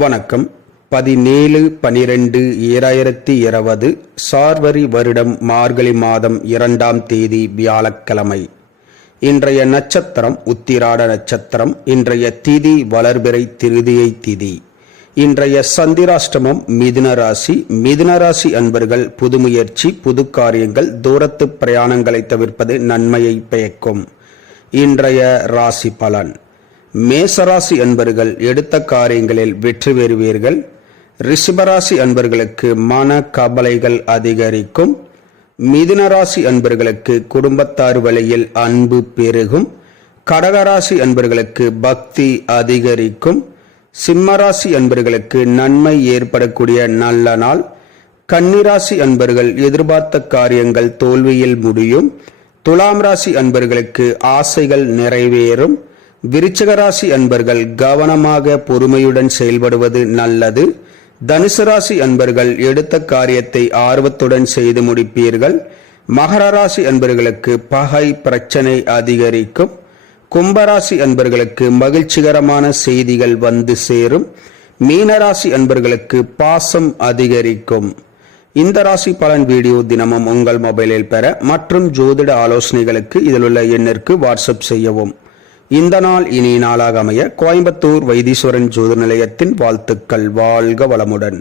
வணக்கம். 17/12/2020 சார்வரி வருடம் மார்கழி மாதம் 2ஆம் தேதி வியாழக்கிழமை. இன்றைய நட்சத்திரம் உத்திராட நட்சத்திரம். இன்றைய திதி வளர்பிறை திருதியை திதி. இன்றைய சந்திராஷ்டமம் மிதுன ராசி. மிதுன ராசி அன்பர்கள் புதுமுயற்சி, புது காரியங்கள், தூரத்து பிரயாணங்களை தவிர்ப்பது நன்மையை பயக்கும். இன்றைய ராசி பலன். மேசராசி அன்பர்கள் எடுத்த காரியங்களில் வெற்றி பெறுவீர்கள். ரிஷபராசி அன்பர்களுக்கு மன கவலைகள் அதிகரிக்கும். மிதுன ராசி அன்பர்களுக்கு குடும்பத்தார் வழியில் அன்பு பெருகும். கடகராசி அன்பர்களுக்கு பக்தி அதிகரிக்கும். சிம்மராசி அன்பர்களுக்கு நன்மை ஏற்படக்கூடிய நல்ல நாள். கன்னிராசி அன்பர்கள் எதிர்பார்த்த காரியங்கள் தோல்வியில் முடியும். துலாம் ராசி அன்பர்களுக்கு ஆசைகள் நிறைவேறும். விருச்சிக ராசி அன்பர்கள் கவனமாக பொறுமையுடன் செயல்படுவது நல்லது. தனுசு ராசி அன்பர்கள் எடுத்த காரியத்தை ஆர்வத்துடன் செய்து முடிப்பீர்கள். மகர ராசி அன்பர்களுக்கு பகை பிரச்சனை அதிகரிக்கும். கும்பராசி அன்பர்களுக்கு மகிழ்ச்சிகரமான செய்திகள் வந்து சேரும். மீனராசி அன்பர்களுக்கு பாசம் அதிகரிக்கும். இந்த ராசி பலன் வீடியோ தினமும் உங்கள் மொபைலில் பெற மற்றும் ஜோதிட ஆலோசனைகளுக்கு இதில் உள்ள எண்ணிற்கு வாட்ஸ்அப் செய்யவும். இந்த நாள் இனிய நாளாக அமைய கோயம்புத்தூர் வைத்தீஸ்வரன் ஜோதிட நிலையத்தின் வாழ்த்துக்கள். வாழ்க வளமுடன்.